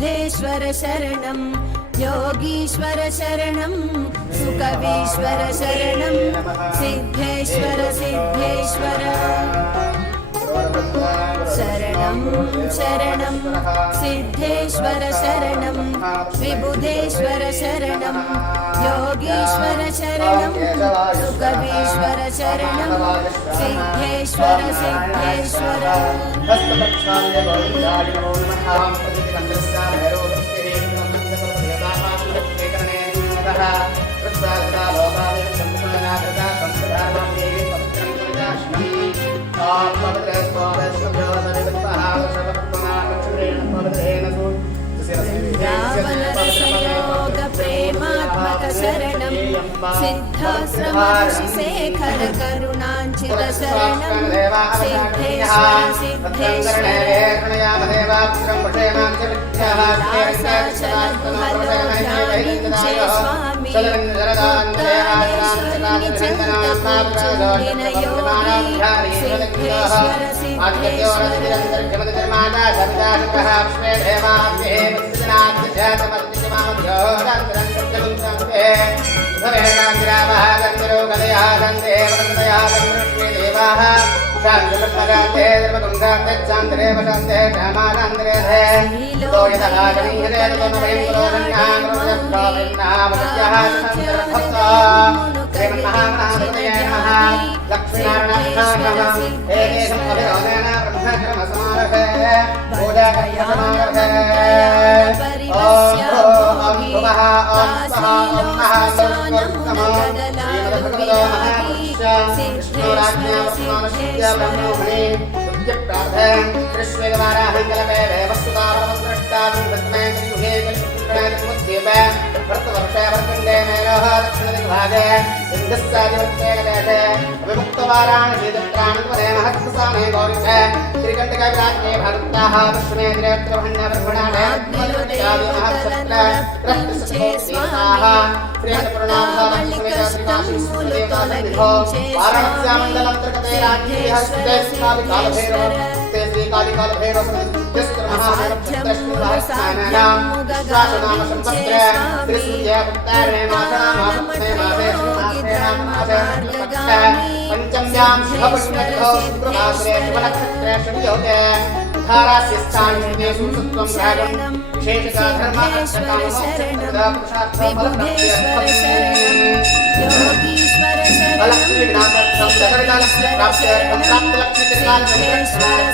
विबुधेश्वर शरणं योगीश्वर शरणं सुकवीश्वर शरणं सिद्धेश्वर सिद्धेश्वर शरणं शरणं सिद्धेश्वर शरणं विबुधेश्वर शरणं योगीश्वर शरणं सुकवीश्वर शरणं सिद्धेश्वर सिद्धेश्वर वृंदावनरसयोग प्रेमात्मक शरणं सिद्धाश्रमर्षिशेखर करुणाञ्चित शरणं सिद्धेश्वर सिद्धेश्वर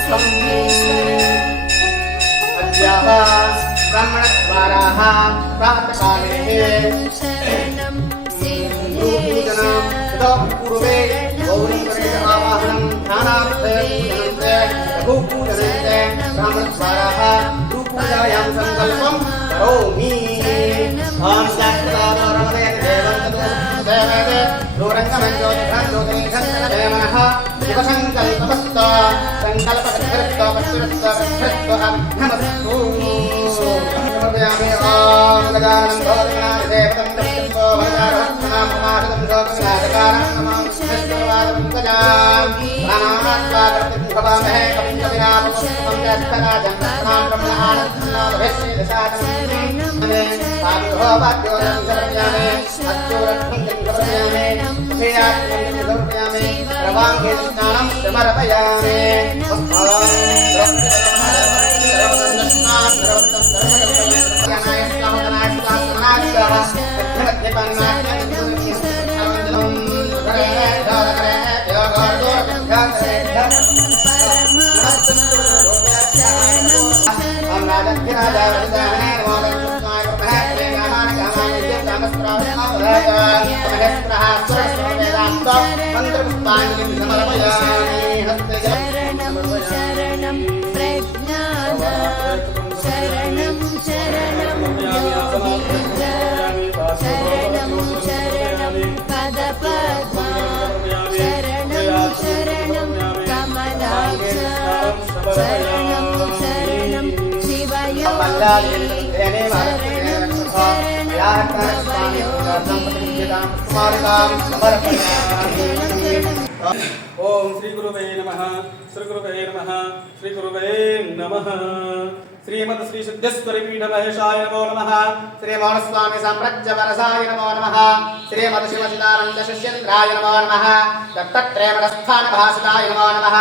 स्वामी ओम श्री गुरुवे नमः श्री गुरुवे नमः श्री गुरुवे नमः श्रीमद श्री सिद्धेश्वरी पीठ महेशाय नमो नमः श्री मौन स्वामी साम्राज्य वरसाय नमो नमः श्रीमद शिव चिदानंद शिष्येन्द्राय नमो नमः दत्तत्रयमस्थान भासदाय नमो नमः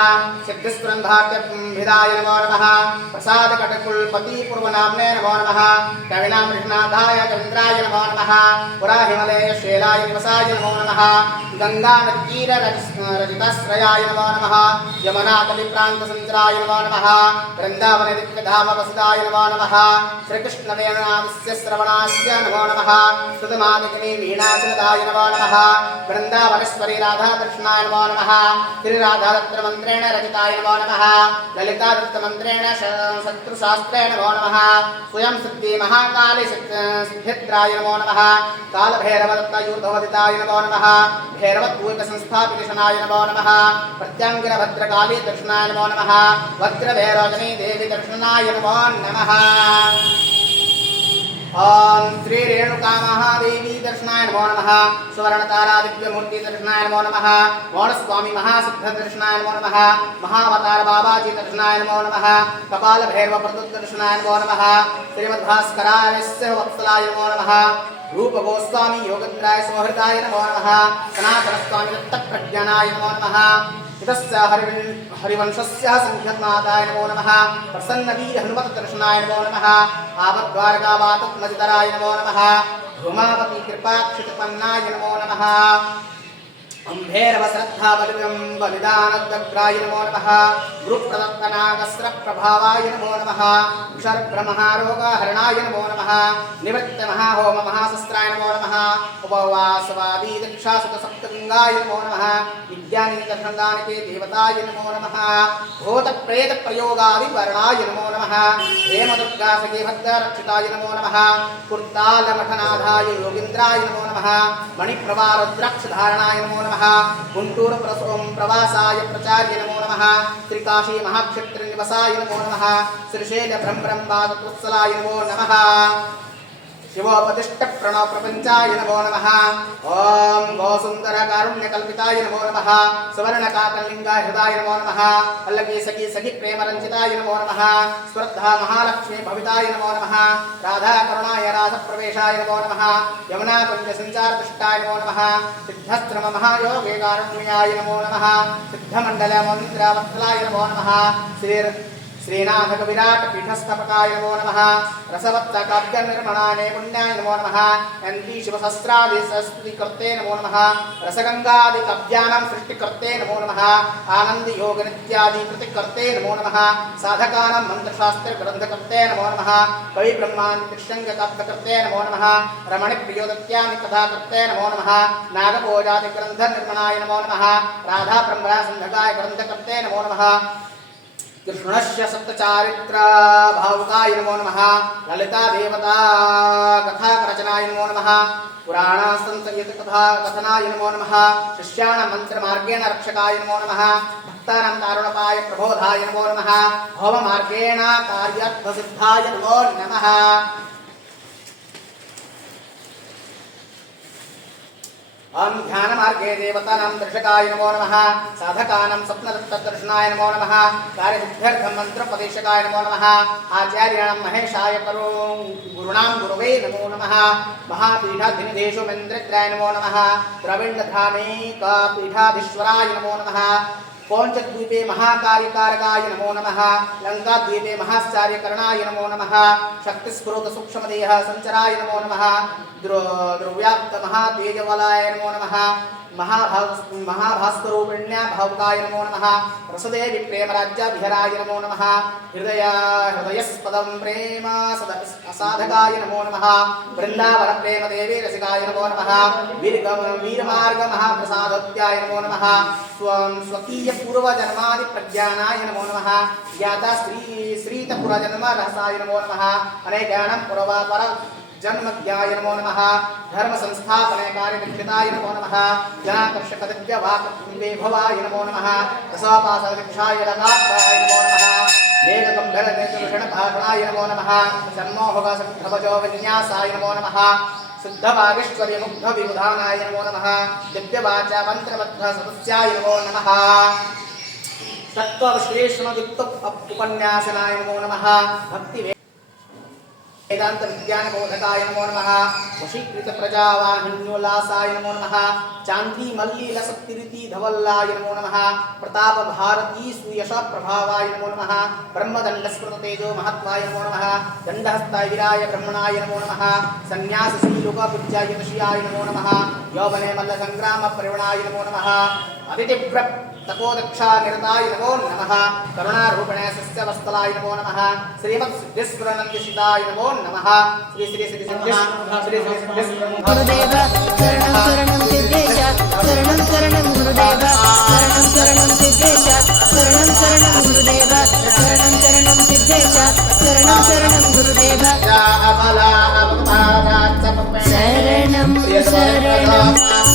सिद्धस्वरंधार्य भिदाय नमो नमः प्रसाद कटकुलपति पूर्वनाम्ने नमो नमः कविनाम कृष्णाधाय चंद्राय नमो नमः पुरा हिमलय शैलाय निवसाय नमो नमः गंगा नदीतीर रजिताश्रयाय नमो नमः यमुना तटिप्रांत संचराय नमो नमः वृंदावन दिव्यधाम वसुदाय नमो नमः श्रीकृष्ण वेणुनामस्य श्रवणास्य नमो नमः सुतमादिनी वीणासुदाय नमो नमः वृंदावनेश्वरी राधा कृष्णाय नमो नमः श्री राधा दत्त मंत्रेण रचिताय नमो नमः ललिता दत्त मंत्रेण शत्रुशास्त्रेण नमो नमः स्वयं सिद्धि महाकाली सिद्धिद्राय नमो नमः काल भैरव दत्त यूर्धवदिताय नमो नमः भैरवत्पूर्व संस्थापितशनाय नमो नमः प्रत्यांगिर भद्रकाली दर्शनाय नमो नमः वज्र भैरवजनी देवी दर्शनाय नमो नमः ओम श्री रेणुका महादेवी दर्शनाय नमो नमः सुवर्णतारा दिव्यमूर्ति दर्शनाय नमो नमः मौन स्वामी महासिद्ध दर्शनाय नमो नमः महावतार बाबाजी दर्शनाय नमो नमः कपाल भैरव प्रदुत दर्शनाय नमो नमः श्रीमद्भास्कराय वत्सलाय नमो नमः रूप गोस्वामी योगेन्द्राय समहृताय नमो नमः सनातन स्वामी दत्तप्रज्ञानाय नमो नमः इतस्य हरिवंशस्य संख्यात्मादाय नमो नमः प्रसन्नवीर हनुमत दर्शनाय नमो नमः आपद्वारकावातत्मजितराय नमो नमः धूमावती कृपाक्षितपन्नाय नमो नमः अंभैरव श्रद्धा बलिदानग्राय नमो नमः गुरुप्रदत्तनागस्रप्रभावाय नमो नमः क्षरब्रह्मरोगहरणाय नमो नमः निवृत्त महाहोम महाशस्त्राय नमो नमः उपवासवादी दीक्षासुतसप्तगंगाय नमो नमः विज्ञानी दर्शनदानके देवताय नमो नमः भूतप्रेतप्रयोगादिवर्णाय नमो नमः हेमदुर्गासखे भद्ररक्षिताय नमो नमः कुर्तालमठनाथाय योगीन्द्राय नमो नमः मणिप्रवारुद्राक्षधारणाय नमो नमः गुंटूर प्रवासाय प्रचार्य नमो नमः श्रीकाशी महाक्षेत्र निवासाय नमो नमः श्रीशैल ब्रह्मरंबादुत्सलाय नमो नमः शिवोपदिष्ट प्रणव प्रपंचाय नमो नमः ओम गौसुंदर कारुण्य कल्पिताय नमो नमः सुवर्ण काकलिंगाय हृदाय नमो नमः अल्लकी सखी सखी प्रेम रंजिताय नमो नमः स्पर्धा महालक्ष्मी भविताय नमो नमः राधा करुणाय राधा प्रवेशाय नमो नमः यमुना कुंज संचार दृष्टाय नमो नमः सिद्धस्त्रम महायोगे कारुण्याय नमो नमः सिद्धमंडल मंत्रवत्सलाय नमो नमः श्रीनाथ विराट पीठस्थपकाय नमो नमः रसवत्त काव्य निर्मणाने पुण्याय नमो नमः नंदी शिव सहस्रादि संस्कृतिकर्ते नमो नमः रसगंगादि काव्यानां सृष्टिकर्ते नमो नमः आनंद योग नित्यादि कृतिकर्ते नमो नमः साधकानां मंत्रशास्त्र ग्रंथकर्ते नमो नमः कवि ब्रह्मांड कृष्णंग काव्यकर्ते नमो नमः रमणी प्रियोदत्यानि कथाकर्ते नमो नमः नागभोजादि ग्रंथ निर्मणाय नमो नमः राधा ब्रह्मणा संधकाय ग्रंथकर्ते नमो नमः कृष्णस्य सप्तचारित्र भावुकाय नमो नमः ललिता देवता कथा रचनाय नमो नमः पुराण संसंगीत कथा कथनाय नमो नमः शिष्याण मंत्र मार्गेण रक्षकाय नमो नमः भक्तानां तारुणपाय प्रबोधाय नमो नमः भव मार्गेण कार्यार्थ सिद्धाय नमो नमः ओम ध्यान मार्गे देवतानां दर्शकाय नमो नमः साधकानां स्वप्नदत्तदर्शनाय नमो नमः कार्यसिद्ध्यर्थं मंत्रोपदेशकाय नमो नमः आचार्याणां महेशाय गुरुणां गुरवे नमो नमः महापीठाधिनिधेषु मन्त्रत्राय नमो नमः द्रविण्डधामेकपीठाधीश्वराय नमो नमः पौंचद्वीपे महाकार्यकारकाय नमो नमः लंकाद्वीपे महाश्चार्यकरणाय नमो नमः शक्तिस्फुरत सूक्ष्मदेह संचराय नमो नमः द्रव्याप्त महातेजवलाय नमो नमः महाभास्करूपिण्या भावुकाय नमो नमः रसदेवी प्रेमराज्याभिहराय नमो नमः हृदयस्पदं प्रेम साधकाय नमो नमः वृंदावन प्रेमदेवी रसिकाय नमो नमः वीरमार्ग महाप्रसादत्याय नमो नमः स्वकीय पूर्वजन्मादि प्रज्ञानाय नमो नमः ज्ञाता श्रीत पुरजन्म रहसाय नमो नमः अनेकानां पूर्वापर जन्मज्ञाय नमो नमः धर्म संस्थापने कार्यनिष्ठिताय नमो नमः जनाकर्षक दिव्य वाक्भवाय नमो नमः रसोपासदीक्षाय लगाय नमो नमः वेदगंभीर नेत्रभूषण भाषणाय नमो नमः सन्मोहक संभवजो विन्यासाय नमो नमः शुद्धवागीश्वर्य मुग्ध विबुधानाय नमो नमः दिव्यवाचा मंत्रबद्ध सदस्याय नमो नमः तत्व विश्लेषण युक्त उपन्यासनाय नमो नमः भक्ति वेदांत विज्ञान बोधकाय नमो नमः वशीकृत प्रजावाहिन्योल्लासाय नमो नमः चांदी मल्ली लसत्तिरिति धवल्लाय नमो नमः प्रताप भारती सुयश प्रभावाय नमो नमः ब्रह्मदंड स्मृत तेजो महत्वाय नमो नमः दंडहस्ताय वीराय ब्रह्मणाय नमो नमः संन्यास श्रीलोक पूज्याय यशियाय नमो नमः यौवने मल्ल संग्राम प्रवणाय नमो नमः अदितिव्र तपोदक्षा निरताय नमो नमः करुणारूपिणे सस्यवस्तलाय नमो नमः श्रीमत् सिद्धिस्वरनंदिशिताय नमो नमः श्री श्री श्री गुरुदेव शरणं शरणं सिद्धेश शरणं शरणं गुरुदेव शरणं शरणं सिद्धेश शरणं शरणं गुरुदेव शरणं शरणं सिद्धेश शरणं शरणं गुरुदेव शरणं शरणं सिद्धेश शरणं शरणं गुरुदेव शरणं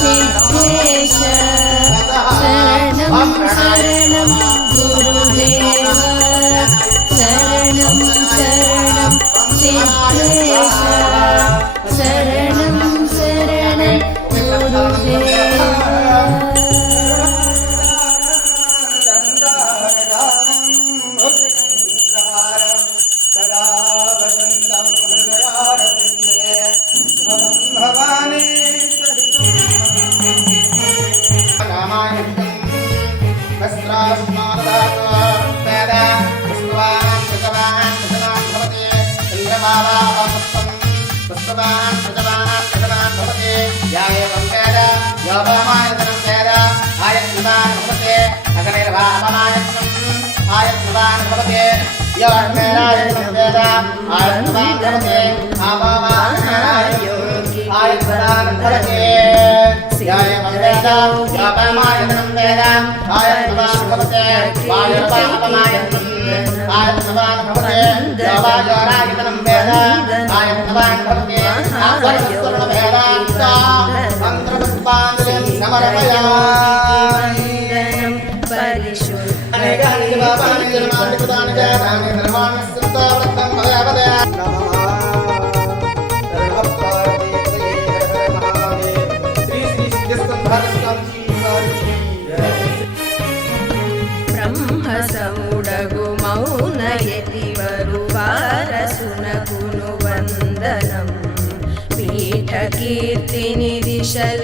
शरणं सिद्धेश शरणं शरणं गुरुदेव ಬ್ರಹ್ಮಸಮುಡಗು ಮೌನಯತಿವರು ವಾರಸುನಗುನು ವಂದನಂ ಪೀಠ ಕೀರ್ತಿ ನಿರಿಶಲ